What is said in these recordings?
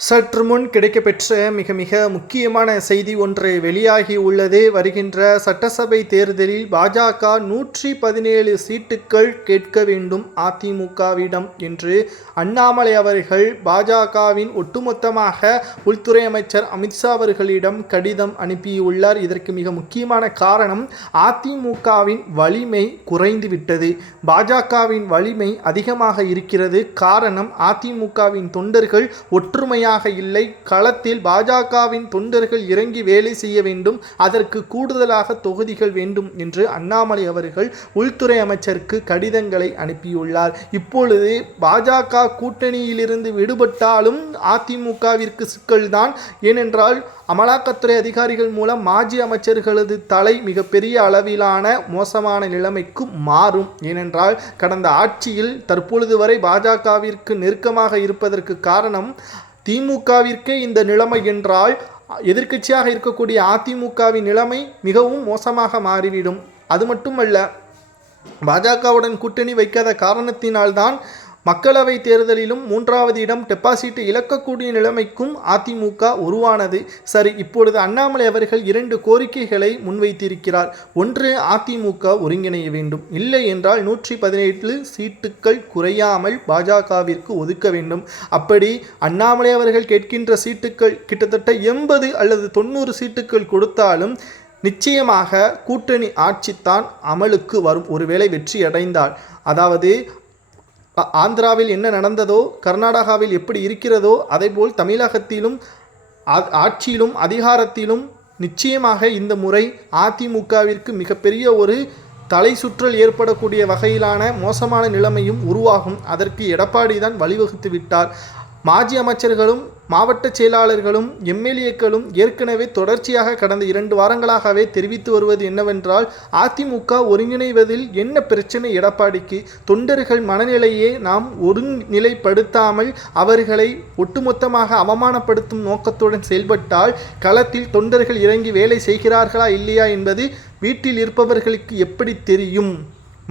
சற்று முன் கிடைக்கப்பெற்ற மிக மிக முக்கியமான செய்தி ஒன்று வெளியாகி உள்ளது வருகின்ற சட்டசபை தேர்தலில் பாஜக நூற்றி பதினேழு சீட்டுகள் கேட்க வேண்டும் அதிமுகவிடம் என்று அண்ணாமலை அவர்கள் பாஜகவின் ஒட்டுமொத்தமாக உள்துறை அமைச்சர் அமித்ஷா அவர்களிடம் கடிதம் அனுப்பியுள்ளார். இதற்கு மிக முக்கியமான காரணம் அதிமுகவின் வலிமை குறைந்துவிட்டது. பாஜகவின் வலிமை அதிகமாக இருக்கிறது. காரணம் அதிமுகவின் தொண்டர்கள் ஒற்றுமையாக இல்லை. களத்தில் பாஜகவின் தொண்டர்கள் இறங்கி வேலை செய்ய வேண்டும். அதற்கு கூடுதலாக தொகுதிகள் வேண்டும் என்று அண்ணாமலை அவர்கள் உள்துறை அமைச்சருக்கு கடிதங்களை அனுப்பியுள்ளார். இப்பொழுது பாஜக கூட்டணியிலிருந்து விடுபட்டாலும் அதிமுகவிற்கு சிக்கல்தான். ஏனென்றால் அமலாக்கத்துறை அதிகாரிகள் மூலம் மாஜி அமைச்சர்களது தலை மிகப்பெரிய அளவிலான மோசமான நிலைமைக்கு மாறும். ஏனென்றால் கடந்த ஆட்சியில் தற்பொழுது வரை பாஜகவிற்கு நெருக்கமாக இருப்பதற்கு காரணம் திமுகவிற்கே இந்த நிலைமை என்றால் எதிர்க்கட்சியாக இருக்கக்கூடிய அதிமுகவின் நிலைமை மிகவும் மோசமாக மாறிவிடும். அது மட்டுமல்ல பாஜகவுடன் கூட்டணி வைக்காத காரணத்தினால்தான் மக்களவை தேர்தலிலும் மூன்றாவது இடம் டெபாசிட் இழக்கக்கூடிய நிலைமைக்கும் அதிமுக உருவானது. சரி இப்பொழுது அண்ணாமலை அவர்கள் இரண்டு கோரிக்கைகளை முன்வைத்திருக்கிறார். ஒன்று அதிமுக ஒருங்கிணைய வேண்டும். இல்லை என்றால் நூற்றி பதினெட்டு சீட்டுகள் குறையாமல் பாஜகவிற்கு ஒதுக்க வேண்டும். அப்படி அண்ணாமலை அவர்கள் கேட்கின்ற சீட்டுகள் கிட்டத்தட்ட எண்பது அல்லது தொண்ணூறு சீட்டுகள் கொடுத்தாலும் நிச்சயமாக கூட்டணி ஆட்சித்தான் அமலுக்கு வரும். ஒருவேளை வெற்றி அடைந்தால் அதாவது ஆந்திராவில் என்ன நடந்ததோ கர்நாடகாவில் எப்படி இருக்கிறதோ அதேபோல் தமிழகத்திலும் ஆ- ஆட்சியிலும் அதிகாரத்திலும் நிச்சயமாக இந்த முறை அதிமுகவிற்கு மிகப்பெரிய ஒரு தலை சுற்றல் ஏற்படக்கூடிய வகையிலான மோசமான நிலைமையும் உருவாகும். அதற்கு எடப்பாடி தான் வழிவகுத்து விட்டார். மாஜி அமைச்சர்களும் மாவட்ட செயலாளர்களும் எம்எல்ஏக்களும் ஏற்கனவே தொடர்ச்சியாக கடந்த இரண்டு வாரங்களாகவே தெரிவித்து வருவது என்னவென்றால் அதிமுக ஒருங்கிணைவதில் என்ன பிரச்சனை எடப்பாடிக்கு? தொண்டர்கள் மனநிலையே நாம் ஒருநிலைப்படுத்தாமல் அவர்களை ஒட்டுமொத்தமாக அவமானப்படுத்தும் நோக்கத்துடன் செயல்பட்டால் களத்தில் தொண்டர்கள் இறங்கி வேலை செய்கிறார்களா இல்லையா என்பது வீட்டில் இருப்பவர்களுக்கு எப்படி தெரியும்?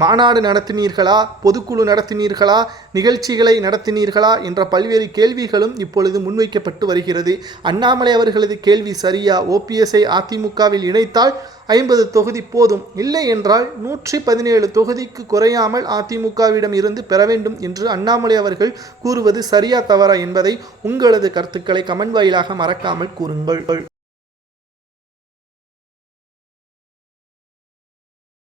மாநாடு நடத்தினீர்களா? பொதுக்குழு நடத்தினீர்களா? நிகழ்ச்சிகளை நடத்தினீர்களா? என்ற பல்வேறு கேள்விகளும் இப்பொழுது முன்வைக்கப்பட்டு வருகிறது. அண்ணாமலை அவர்களது கேள்வி சரியா? ஓபிஎஸ்ஐ அதிமுகவில் இணைத்தால் ஐம்பது தொகுதி போதும். இல்லை என்றால் நூற்றி பதினேழு தொகுதிக்கு குறையாமல் அதிமுகவிடம் இருந்து பெற வேண்டும் என்று அண்ணாமலை அவர்கள் கூறுவது சரியா தவறா என்பதை உங்களது கருத்துக்களை கமெண்ட் வாயிலாக மறக்காமல் கூறுங்கள்.